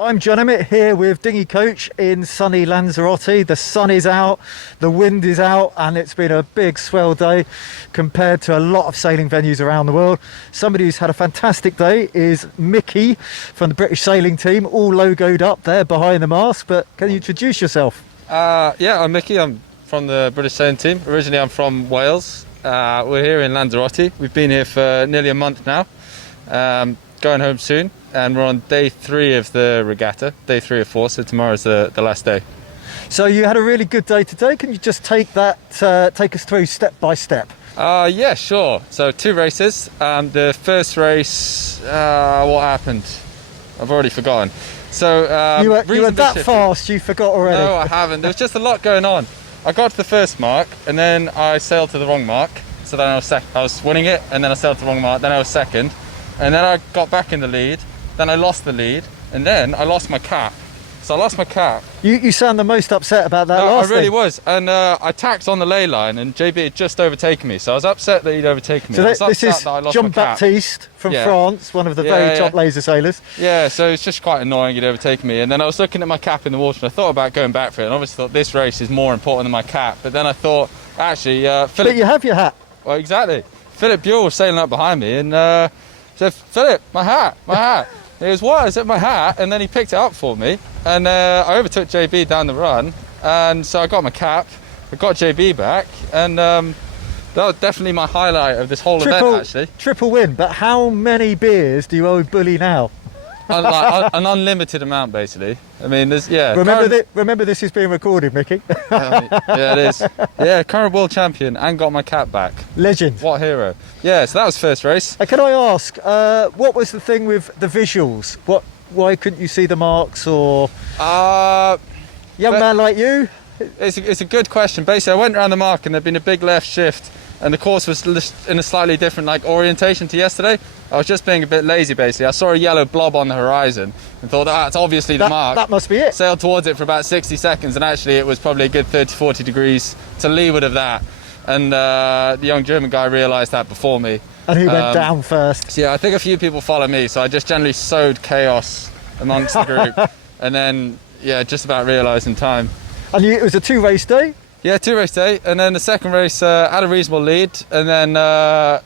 I'm Jon Emmett here with Dinghy Coach in sunny Lanzarote. The sun is out, the wind is out, and it's been a big swell day compared to a lot of sailing venues around the world. Somebody who's had a fantastic day is Micky from the British sailing team, all logoed up there behind the mast. But can you introduce yourself? Yeah, I'm Micky. I'm from the British sailing team. Originally, I'm from Wales. We're here in Lanzarote. We've been here for nearly a month now. Going home soon, and we're on day 3 of the regatta, day 3 of 4, so tomorrow's the last day. So you had a really good day today. Can you just take us through step by step? Yeah, sure. So 2 races. The first race, what happened? I've already forgotten. So you were that fast, you forgot already. No, I haven't. There was just a lot going on. I got to the first mark, and then I sailed to the wrong mark. So then I was winning it, and then I sailed to the wrong mark. Then I was second. And then I got back in the lead, then I lost the lead, and then I lost my cap. So I lost my cap. You sound the most upset about that last thing. I really was. And I tacked on the lay line, and JB had just overtaken me. So I was upset that he'd overtaken me. So this is Jon Baptiste from France, one of the very top laser sailors. Yeah, so it's just quite annoying he'd overtaken me. And then I was looking at my cap in the water, and I thought about going back for it. And obviously thought this race is more important than my cap. But then I thought, actually, Philip... But you have your hat. Well, exactly. Philip Buell was sailing up behind me, and... said, Philip, my hat. He goes, what? Is it my hat? And then he picked it up for me. And I overtook JB down the run. And so I got my cap, I got JB back. And that was definitely my highlight of this whole event, actually. Triple win, but how many beers do you owe Bully now? An unlimited amount, basically. I mean, Remember this is being recorded, Micky. Yeah, it is. Yeah, current world champion and got my cap back. Legend. What a hero. Yeah, so that was first race. Can I ask, what was the thing with the visuals? Why couldn't you see the marks, or young man like you? It's a good question. Basically, I went around the mark and there'd been a big left shift, and the course was in a slightly different orientation to yesterday. I was just being a bit lazy, basically. I saw a yellow blob on the horizon and thought, that's obviously the mark. That must be it. Sailed towards it for about 60 seconds, and actually it was probably a good 30, 40 degrees to leeward of that. And the young German guy realised that before me. And he went down first. So yeah, I think a few people follow me, so I just generally sowed chaos amongst the group. And then, yeah, just about realised in time. And it was a 2-race day? Yeah, 2-race day, and then the second race had a reasonable lead, and then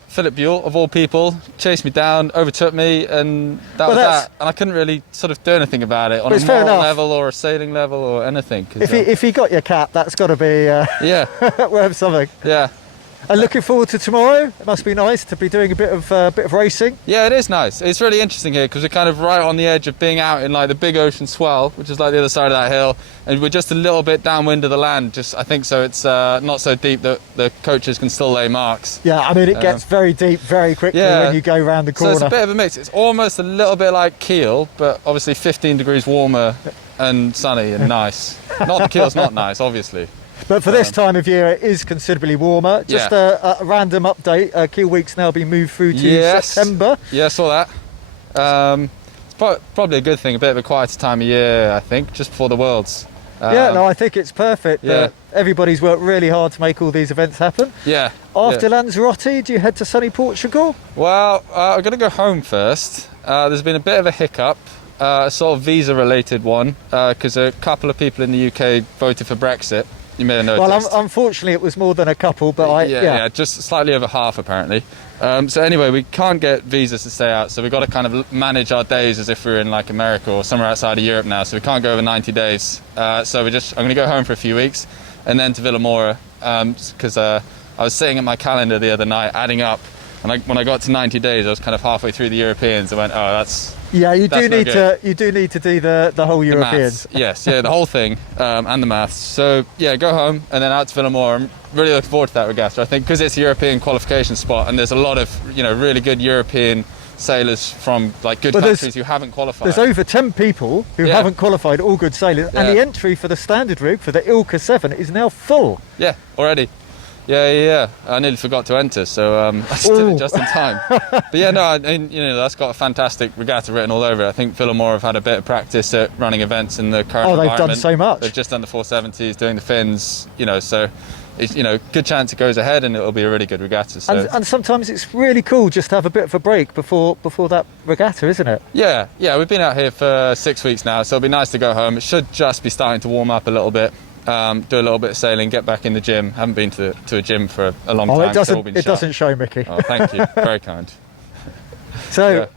Philip Buell, of all people, chased me down, overtook me, and that was that. And I couldn't really sort of do anything about it on a moral level or a sailing level or anything. If he got your cap, that's got to be worth something. Yeah. And looking forward to tomorrow. It must be nice to be doing a bit of racing. Yeah, it is nice. It's really interesting here because we're kind of right on the edge of being out in like the big ocean swell, which is like the other side of that hill, and we're just a little bit downwind of the land. I think so. It's not so deep that the coaches can still lay marks. Yeah, I mean it gets very deep very quickly when you go round the corner. So it's a bit of a mix. It's almost a little bit like Kiel, but obviously 15 degrees warmer and sunny and nice. Not the Kiel's not nice, obviously. But for this time of year, it is considerably warmer. Just a random update. Kiel Week's now been moved through to September. Yeah, I saw that. It's probably a good thing, a bit of a quieter time of year, I think, just before the Worlds. I think it's perfect. Everybody's worked really hard to make all these events happen. Yeah. After Lanzarote, do you head to sunny Portugal? Well, I'm going to go home first. There's been a bit of a hiccup. A sort of visa-related one, because a couple of people in the UK voted for Brexit. You may have noticed. Well, unfortunately, it was more than a couple, but just slightly over half apparently. So anyway, we can't get visas to stay out, so we've got to kind of manage our days as if we were in like America or somewhere outside of Europe now. So we can't go over 90 days. So I'm going to go home for a few weeks, and then to Villamora, because I was sitting at my calendar the other night, adding up, and when I got to 90 days, I was kind of halfway through the Europeans. I went, oh, that's. Yeah, you do need to do the whole Europeans. Yes, the whole thing, and the maths. So yeah, go home and then out to Villamora. I'm really looking forward to that regatta. I think because it's a European qualification spot, and there's a lot of really good European sailors from like good countries who haven't qualified. There's over 10 people who haven't qualified, all good sailors, and the entry for the standard rig for the Ilka 7 is now full. Yeah, already. Yeah. I nearly forgot to enter, so I just did it just in time. But yeah, no, I mean, that's got a fantastic regatta written all over it. I think Villamora have had a bit of practice at running events in the current environment. They've done so much. They've just done the 470s, doing the fins, so it's, good chance it goes ahead and it'll be a really good regatta. So. And sometimes it's really cool just to have a bit of a break before that regatta, isn't it? Yeah, we've been out here for 6 weeks now, so it'll be nice to go home. It should just be starting to warm up a little bit. Do a little bit of sailing, get back in the gym. Haven't been to a gym for a long time. It doesn't show, Micky. Oh, thank you. Very kind. So,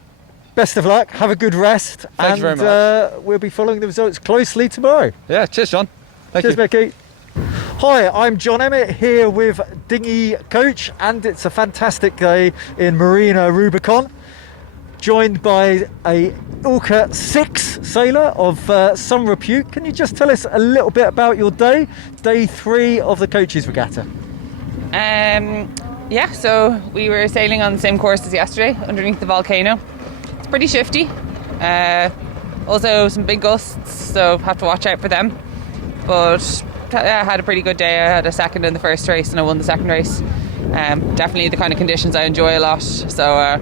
best of luck. Have a good rest. Thank you very much. We'll be following the results closely tomorrow. Yeah, cheers, John. Cheers, Micky. Hi, I'm Jon Emmett here with Dinghy Coach, and it's a fantastic day in Marina Rubicón. Joined by a Ilka 6 sailor of some repute. Can you just tell us a little bit about your day 3 of the Coaches Regatta? So we were sailing on the same course as yesterday, underneath the volcano. It's pretty shifty. Also some big gusts, so have to watch out for them. But I had a pretty good day. I had a second in the first race and I won the second race. Definitely the kind of conditions I enjoy a lot. So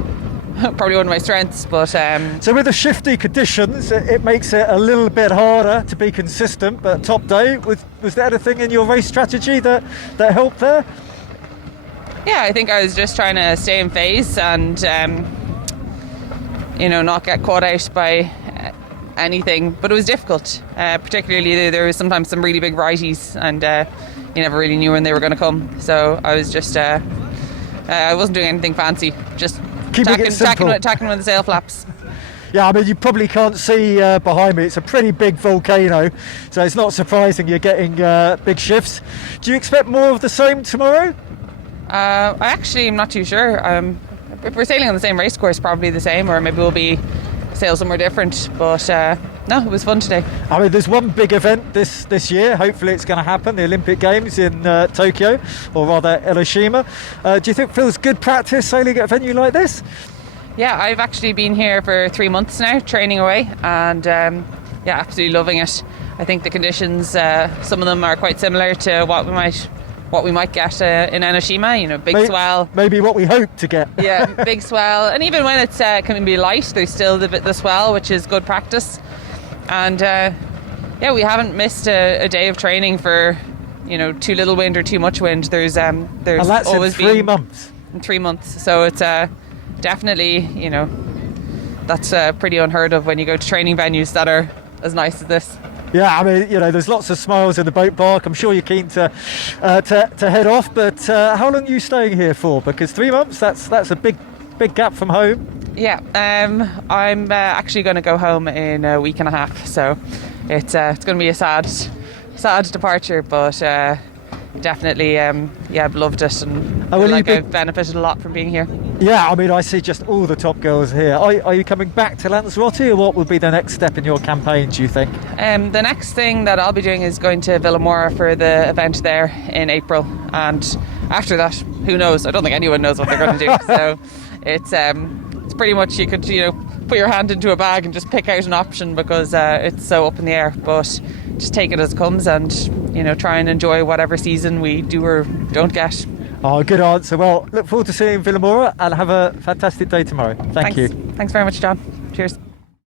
probably one of my strengths, but so with the shifty conditions, it makes it a little bit harder to be consistent. But top day, was there anything in your race strategy that helped there? Yeah, I think I was just trying to stay in phase and not get caught out by anything. But it was difficult, particularly there was sometimes some really big righties, and you never really knew when they were going to come. So I was just I wasn't doing anything fancy, just tacking with the sail flaps. Yeah, I mean, you probably can't see behind me. It's a pretty big volcano, so it's not surprising you're getting big shifts. Do you expect more of the same tomorrow? I actually am not too sure. If we're sailing on the same race course, probably the same, or maybe we'll be sail somewhere different. But no, it was fun today. I mean, there's one big event this year. Hopefully it's going to happen, the Olympic Games in Tokyo, or rather Hiroshima. Do you think it feels good practice sailing at a venue like this? Yeah, I've actually been here for 3 months now, training away, and absolutely loving it. I think the conditions, some of them are quite similar to what we might get in Enoshima. Big swell. Maybe what we hope to get. Yeah, big swell, and even when it's can be light, there's still the swell, which is good practice. And we haven't missed a day of training for too little wind or too much wind. There's and that's always in 3 months. In 3 months, so it's definitely that's pretty unheard of when you go to training venues that are as nice as this. Yeah, I mean, there's lots of smiles in the boat park. I'm sure you're keen to head off, but how long are you staying here for? Because 3 months, that's a big gap from home. Yeah, I'm actually going to go home in a week and a half, so it's going to be a sad departure, but definitely, I've loved it, and I feel like I've benefited a lot from being here. Yeah, I mean, I see just all the top girls here. Are you coming back to Lanzarote, or what will be the next step in your campaign, do you think? The next thing that I'll be doing is going to Villamora for the event there in April, and after that, who knows? I don't think anyone knows what they're going to do. So it's pretty much, you could put your hand into a bag and just pick out an option, because it's so up in the air. But just take it as it comes, and try and enjoy whatever season we do or don't get. Oh, good answer. Well, look forward to seeing Villamora, and have a fantastic day tomorrow. Thanks. Thanks very much, John. Cheers.